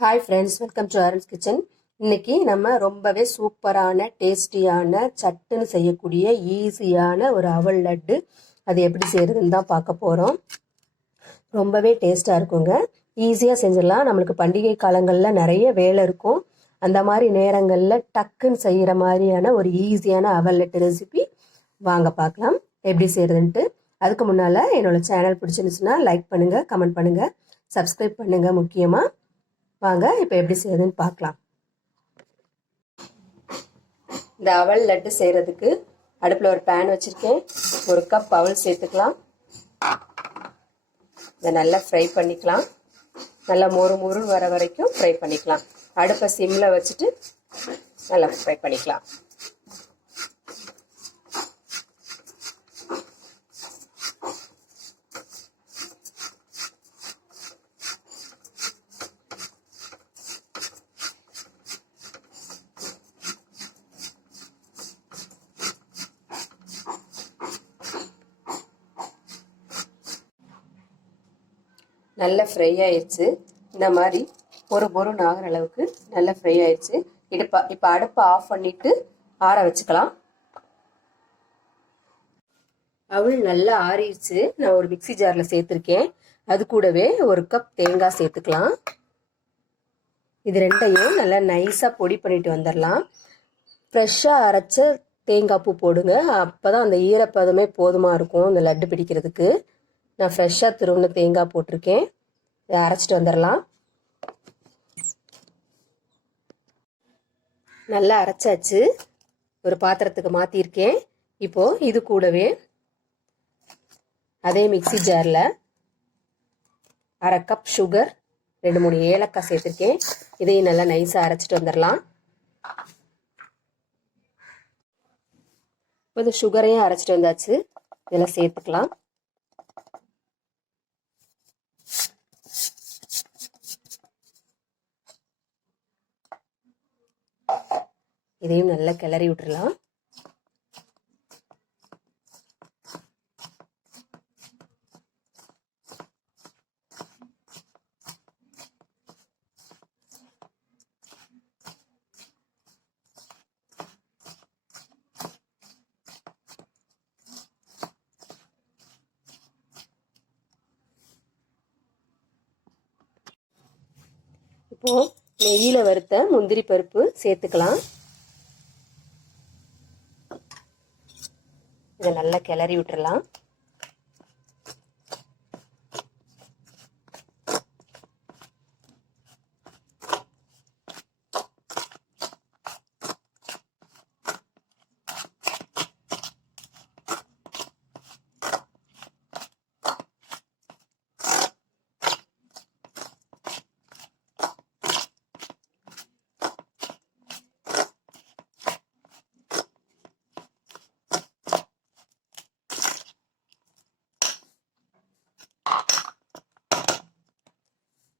Hi friends, welcome to Aaron's kitchen. இன்னைக்கு நம்ம ரொம்பவே சூப்பரான டேஸ்டியான சட்டுன்னு செய்யக்கூடிய ஈஸியான ஒரு அவல் லட்டு அது எப்படி செய்யறதுன்னு தான் பார்க்க போகிறோம். ரொம்பவே டேஸ்ட்டாக இருக்குங்க. ஈஸியாக செஞ்சிடலாம். நம்மளுக்கு பண்டிகை காலங்களில் நிறைய வேலை இருக்கும். அந்த மாதிரி நேரங்களில் டக்குன்னு செய்கிற மாதிரியான ஒரு ஈஸியான அவல் லட்டு ரெசிபி வாங்க பார்க்கலாம் எப்படி செய்யறதுன்ட்டு. அதுக்கு முன்னால் என்னோட சேனல் பிடிச்சிருந்துச்சுன்னா லைக் பண்ணுங்கள், கமெண்ட் பண்ணுங்கள், சப்ஸ்கிரைப் பண்ணுங்கள். முக்கியமாக வாங்க இப்போ எப்படி செய்யறதுன்னு பார்க்கலாம். இந்த அவல் லட்டு செய்யறதுக்கு அடுப்பில் ஒரு பேன் வச்சிருக்கேன். 1 கப் அவல் சேர்த்துக்கலாம். இதை நல்லா ஃப்ரை பண்ணிக்கலாம். நல்லா மொறு வர வரைக்கும் ஃப்ரை பண்ணிக்கலாம். அடுப்பை சிம்மில் வச்சுட்டு நல்லா ஃப்ரை பண்ணிக்கலாம். நல்லா ஃப்ரை ஆயிடுச்சு. இந்த மாதிரி பொறு ஆகிற அளவுக்கு நல்லா ஃப்ரை ஆயிடுச்சு. இப்போ அடுப்பை ஆஃப் பண்ணிட்டு ஆற வச்சுக்கலாம். அவள் நல்லா ஆறிடுச்சு. நான் ஒரு மிக்சி ஜாரில் சேர்த்துருக்கேன். அது கூடவே 1 கப் தேங்காய் சேர்த்துக்கலாம். இது ரெண்டையும் நல்லா நைஸாக பொடி பண்ணிட்டு வந்துடலாம். ஃப்ரெஷ்ஷாக அரைச்ச தேங்காய் பூ போடுங்க. அப்போ தான் அந்த ஈரப்பதமே போதுமாக இருக்கும் இந்த லட்டு பிடிக்கிறதுக்கு. நான் ஃப்ரெஷ்ஷாக திருவுன தேங்காய் போட்டிருக்கேன். இதை அரைச்சிட்டு வந்துடலாம். நல்லா அரைச்சாச்சு. ஒரு பாத்திரத்துக்கு மாற்றிருக்கேன். இப்போது இது கூடவே அதே மிக்சி ஜாரில் 1/2 கப் சுகர், 2-3 ஏலக்காய் சேர்த்துருக்கேன். இதையும் நல்லா நைஸாக அரைச்சிட்டு வந்துடலாம். இப்போ இந்த சுகரையும் அரைச்சிட்டு வந்தாச்சு. இதெல்லாம் சேர்த்துக்கலாம். இதையும் நல்லா கிளறி விட்டுறலாம். இப்போ நெய்யில வறுத்த முந்திரி பருப்பு சேர்த்துக்கலாம். இதை நல்லா கிளறி விட்டுறலாம்.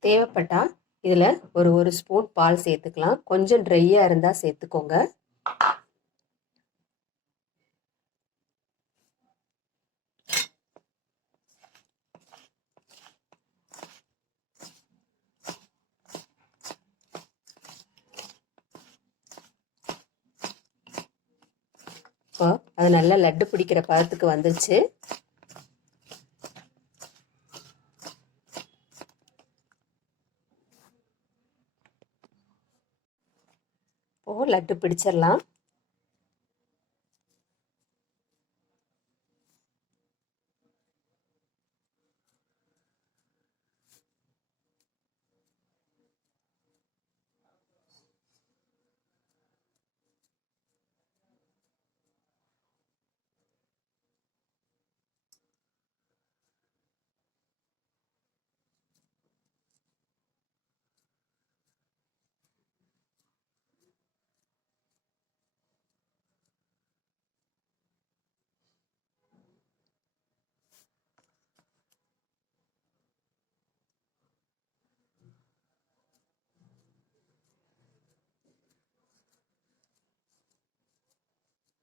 தேவைப்பட்டா இதில் ஒரு ஸ்பூன் பால் சேர்த்துக்கலாம். கொஞ்சம் ட்ரையாக இருந்தால் சேர்த்துக்கோங்க. இப்போ அது நல்லா லட்டு பிடிக்கிற பதத்துக்கு வந்துருச்சு. லட்டு பிடிச்சிடலாம்.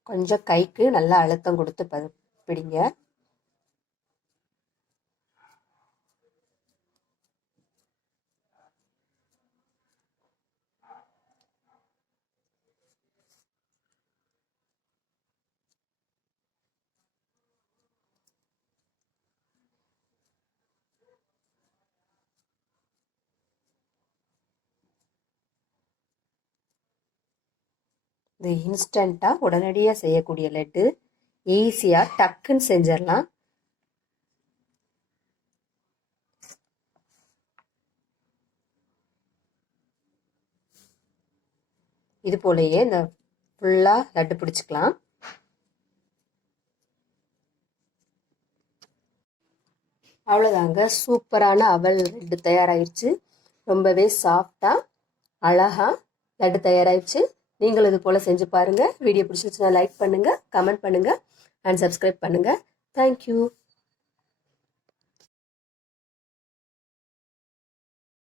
கொஞ்சம் கைக்கு நல்லா அழுத்தம் கொடுத்து பிடிங்க. இது இன்ஸ்டண்ட்டாக உடனடியாக செய்யக்கூடிய லட்டு, ஈஸியாக டக்குன்னு செஞ்சிடலாம். இது போலயே இந்த ஃபுல்லாக லட்டு பிடிச்சிக்கலாம். அவ்வளோதாங்க, சூப்பரான அவல் லட்டு தயாராகிடுச்சு. ரொம்பவே சாஃப்டாக அழகாக லட்டு தயாராகிடுச்சு. நீங்களும் இது போல் செஞ்சு பாருங்கள். வீடியோ பிடிச்சிருச்சுன்னா லைக் பண்ணுங்கள், கமெண்ட் பண்ணுங்கள் அண்ட் சப்ஸ்கிரைப் பண்ணுங்கள். தேங்க்யூ.